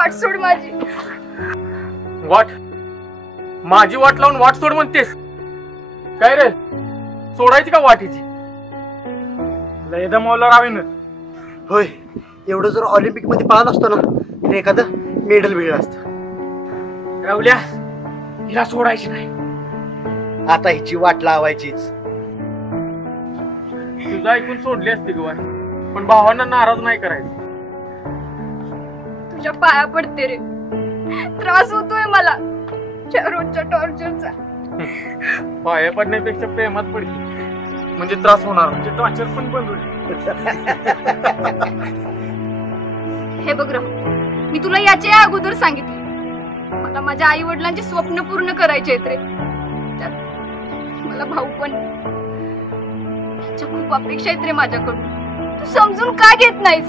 वाट सोड माझी. वाट? माझी वाट लावून वाट सोड म्हणतेस? काय रे, सोडायची का वाटेची? लय दमवलं रावीन. होय, एवढं जर ऑलिम्पिक मध्ये पळाला असतो ना तर एखादं मेडल मिळलं असतं. राहुल्या, हिला सोडायची नाही. आता हिची वाट लावायचीच. तुझं ऐकून सोडली असती ग वाट, पण भावांना नाराज नाही करायचं. तुझ्या पाया पडते रे, त्रास होतोय मला रोजच्या टॉर्चरचा. पाया पडण्यापेक्षा प्रेमात पडली म्हणजे त्रास होणार, म्हणजे टॉर्चर पण बंद होईल. हे बघ राहू, मी तुला याच्या अगोदर सांगितले मला माझ्या आई वडिलांची स्वप्न पूर्ण करायचे आहेत रे. त्यात मला भाऊ पण, त्यांच्या खूप अपेक्षा आहेत रे माझ्याकडून. तू समजून का घेत नाहीस?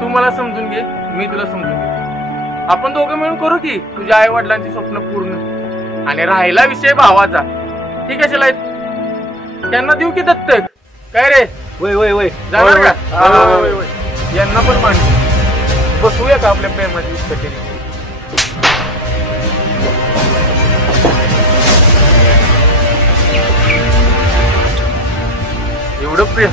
तू मला समजून घे, मी तुला समजून घे. आपण दोघं मिळून करू की तुझ्या आई वडिलांची स्वप्न पूर्ण. आणि राहिला विषय भावाचा, ठीक आहे चला, त्यांना देऊ की दत्तक? काय रे, वय वय वय जाणार का? यांना पण मान बसवूया का आपल्या प्रेमाची इष्टकेली? एवढं प्रेम,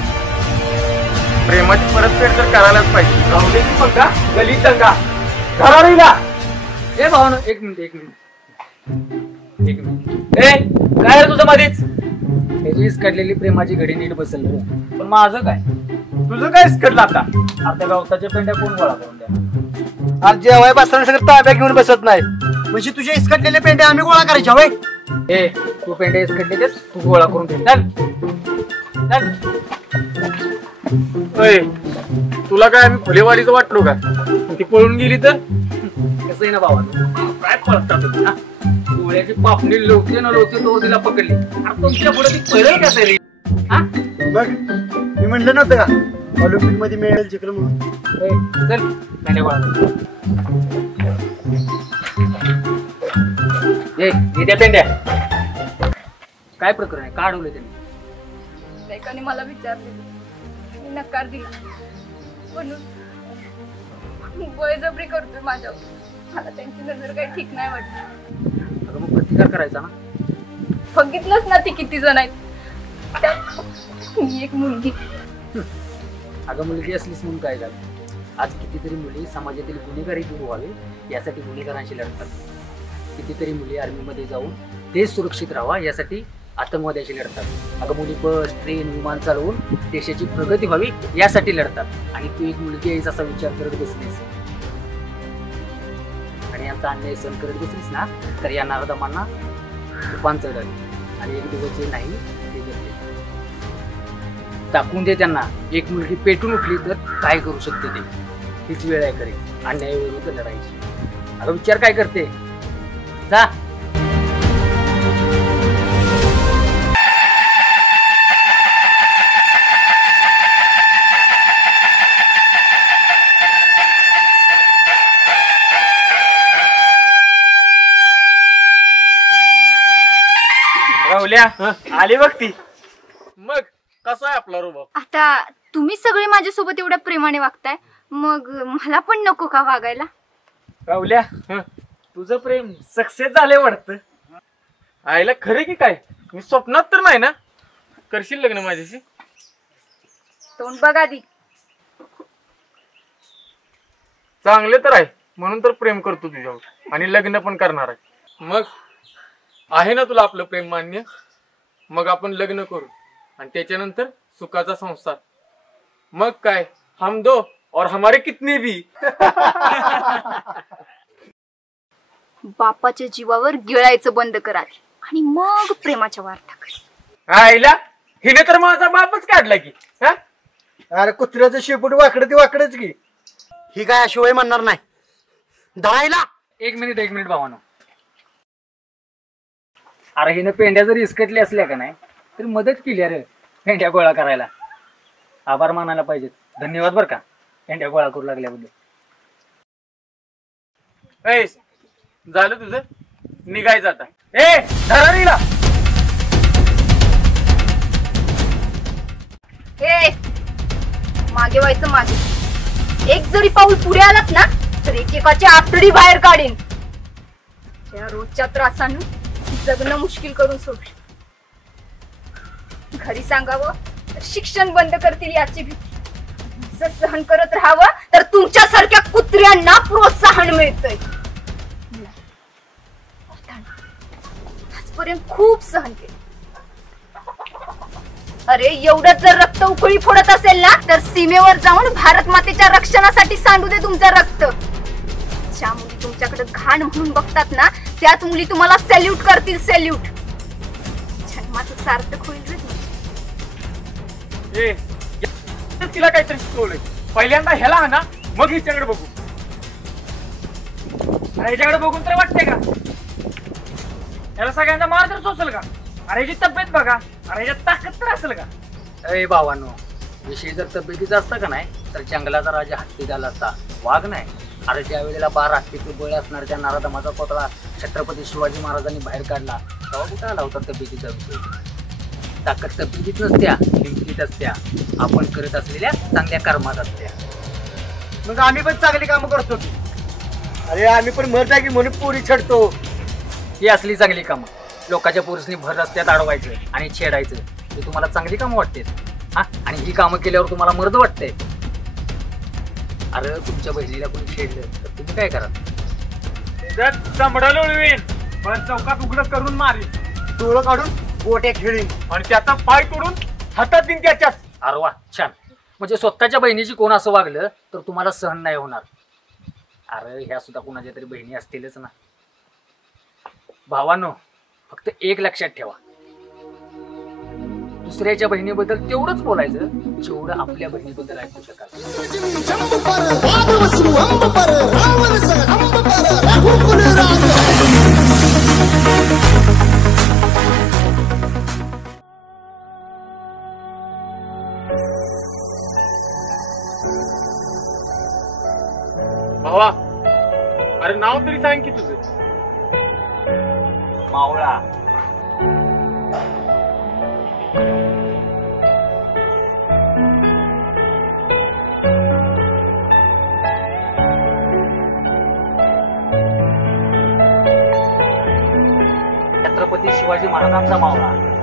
प्रेमाची परतफेड तर करायलाच पाहिजे. राहुल्याची पंगा, गलीत दंगा, घरारीला. ए भावानं, एक मिनिट. ए, काय रे तुझं मध्येच? त्याची काढलेली प्रेमाची घडी नीट बसेल रे, पण माझं काय? तुझं काय इसकडलं आता? आपल्या गवताच्या पेंड्या कोण गोळा करून द्या? आज जेवाय बसताना सगळं ताब्या घेऊन बसत नाही, म्हणजे तुझ्या इसकटलेले पेंड्या आम्ही गोळा करायच्या होय? ए, तू पेंड्या इसकडले तेच तू गोळा करून दे. चल. अय, तुला काय आम्ही फुलेवाडीचं वाटलो का? ती पळून गेली तर कसं आहे ना भावानं, काय पळतात तुम्ही? डोळ्याची पापणी लोवते ना लोवते तो तिला पकडली. अरे तुमच्या पुढे ती पळेल का तरी? बघ, मी म्हणलं नव्हतं का ऑलिम्पिक मध्ये मेडल जिंकलं म्हणून. चल पेंड्या गोळा कर. ए, पेंड्या काय प्रकरण आहे? का अडवलं त्यांनी? लेकाने मला विचारले, मी नकार दिला. म्हणून बळजबरी करतोय माझ्यावर. मला त्यांची नजर काही ठीक नाही वाटत. अगं मग प्रतिकार करायचा ना. बघितलंच ना ती किती जण आहेत, त्यात मी एक मुलगी. अगं मुलगी असलीस म्हणून काय झालं? आज कितीतरी मुली समाजातील गुन्हेगारी दूर व्हावे यासाठी गुन्हेगारांशी लढतात. कितीतरी मुली आर्मीमध्ये जाऊन देश सुरक्षित राहावा यासाठी आतंकवाद्याशी लढतात. अगं मुली बस, ट्रेन, विमान चालवून देशाची प्रगती व्हावी यासाठी लढतात. आणि तू एक मुलगी आहेस असा विचार करत बसलीस आणि यांचा अन्याय सहन करत बसलीस ना, तर या नारदमांना तुफान चढल. आणि एक दिवस जे नाही ते जगते. टाकून दे त्यांना. एक मुलगी पेटून उठली तर काय करू शकते ते? हीच वेळ आहे खरी अन्यायाविरुद्ध लढायची. अगं विचार काय करते? जा. आली बघ ती. मग कसा आहे आपला रुबाब? आता तुम्ही सगळे माझ्यासोबत एवढ्या प्रेमाने वागताय, मग मला पण नको का वागायला? राहुल्या, तुझं प्रेम सक्सेस झाले वाटतं. आईला खरे की काय? मी स्वप्नात तर नाही ना? करशील लग्न माझ्याशी? तोंड बघ आधी. चांगले तर आहे म्हणून तर प्रेम करतो तुझ्यावर आणि लग्न पण करणार आहे. मग आहे ना तुला आपलं प्रेम मान्य? मग आपण लग्न करू आणि त्याच्यानंतर सुखाचा संसार. मग काय, हम दो और हमारे कितने भी. बापाच्या जीवावर गिळायचं बंद करा आणि मग प्रेमाच्या वार्ता कर. आईला, हिने तर माझा बापच काढला की. अरे कुत्र्याचं शेपूट वाकडं ते वाकडच की. ही काय अशी वय म्हणणार नाही. धरायला. एक मिनिट भावानो. अरे हिनं पेंड्या जरी इसकटल्या असल्या का नाही तरी मदत केली अरे पेंड्या गोळा करायला. आभार मानायला पाहिजेत. धन्यवाद बर का पेंड्या गोळा करू लागल्याबद्दल. झालं तुझं, निघायचं आता. ए धरारीला. मागे व्हायचं मागे. एक जरी पाऊल पुढे आलात ना तर नाकाची आतडी बाहेर काढीन. त्या रोजच्या त्रासानं जगणं मुश्किल करून सोडलं. घरी सांगावं तर शिक्षण बंद करतील याची भीती. असं सहन करत राहावं तर तुमच्यासारख्या कुत्र्यांना प्रोत्साहन मिळतंय. आजपर्यंत खूप सहन केलं. अरे एवढंच जर रक्त उकळी फोडत असेल ना तर सीमेवर जाऊन भारत मातेच्या रक्षणासाठी सांडू दे तुमचं रक्त. ज्या मुली तुमच्याकडे घाण म्हणून बघतात ना त्याच मुली तुम्हाला सॅल्यूट करतील. सॅल्यूट. जन्माचं सार्थक होईल रे तुमचं. तिला काहीतरी शिकवलंय. पहिल्यांदा ह्याला हा ना मग हिच्याकडे बघू. अरे याच्याकडे बघून तर वाटते का याला सगळ्यांचा मार तर सोसल का? अरे याची तब्येत बघा. अरे याच्यात ताकद तर असेल का? अरे भावांनो, विषय जर तब्येतीचा असता का नाही तर जंगलाचा राजा हत्ती झाला असता, वाघ नाही. अरे ज्या वेळेला 12 हत्तीचे बळ असणार त्या नारदमाचा पुतळा छत्रपती शिवाजी महाराजांनी बाहेर काढला तेव्हा कुठं आला होता तब्येतीचा विषय? ताकद तब्येतीत नसत्या, हिमतीत असत्या. आपण करत असलेल्या चांगल्या कर्मात असत्या. मग आम्ही पण चांगली कामं करतो की. अरे आम्ही पण मरता की म्हणून पोरी छडतो. ही असली चांगली कामं. लोकांच्या पुरुषनी भर रस्त्यात अडवायचं आणि छेडायचं हे तुम्हाला चांगली कामं वाटतेत? हा, आणि ही कामं केल्यावर तुम्हाला मर्द वाटतंय? अरे तुमच्या बहिणीला कोणी छेडलं तर तुम्ही काय करा? जर चमडा लोळवीन पण चौकात उघड करून मारीन. डोळं काढून गोट्या खेळीन आणि त्याचा पाय तोडून हातात देईन त्याच्याच. अरे वा, छान. म्हणजे स्वतःच्या बहिणीची कोण असं वागलं तर तुम्हाला सहन नाही होणार. अरे ह्या सुद्धा कोणाच्या तरी बहिणी असतीलच ना. भावांनो, फक्त एक लक्षात ठेवा, दुसऱ्याच्या बहिणीबद्दल तेवढंच बोलायचं जेवढं आपल्या बहिणीबद्दल ऐकू शकाल. भावा, अरे नाव तरी सांग की तुझं. मावळा. छत्रपती शिवाजी महाराजांचा मावळा.